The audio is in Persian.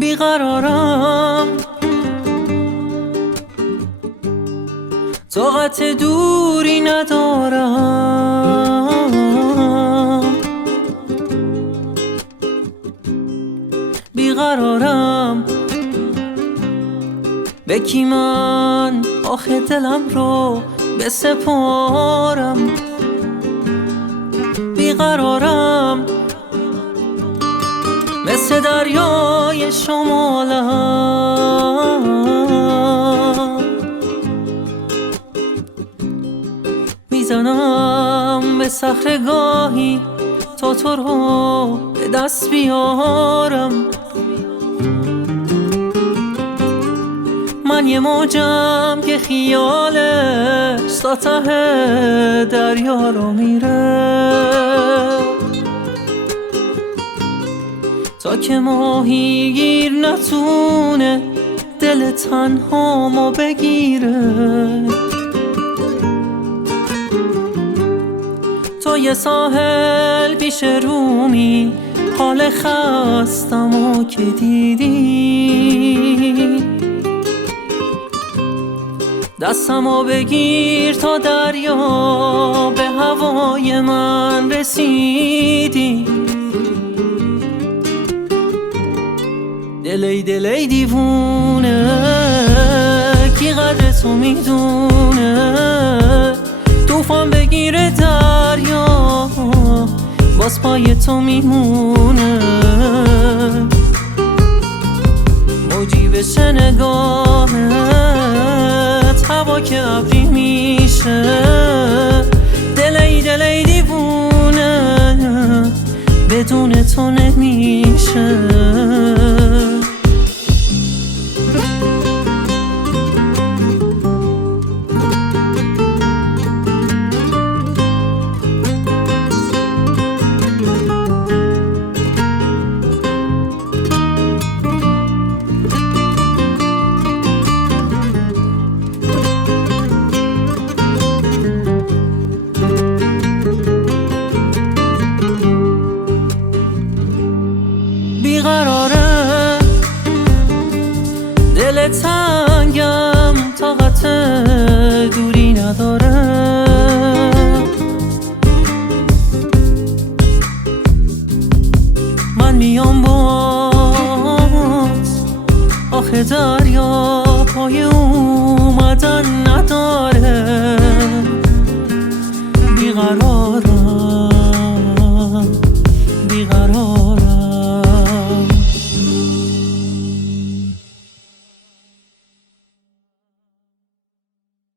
بیقرارم، طاقت دوری ندارم. بیقرارم، به کی من آخه دلم رو بسپارم. بیقرارم، مثل دریای شمالم. میزنم به صخره گاهی تا تو رو به دست بیارم. من یه موجم که خیالش تا ته دریا رو میره، تا که ماهیگیر نتونه دل تنهامو بگیره. تو یه ساحل پیش رومی، حال خستمو که دیدی. دستمو بگیر تا دریا به هوای من رسیدی. دلی دلی دیوونه، کی قدر تو میدونه. طوفان بگیره دریا، باز پای تو میمونه. موجی بشه نگاهت، هوا که ابری میشه. دلی دلی دیوونه، بدون تو نمیشه. بیقراره، دل تنگم طاقت دوری نداره. من میام باز، آخه دریا پای اومدن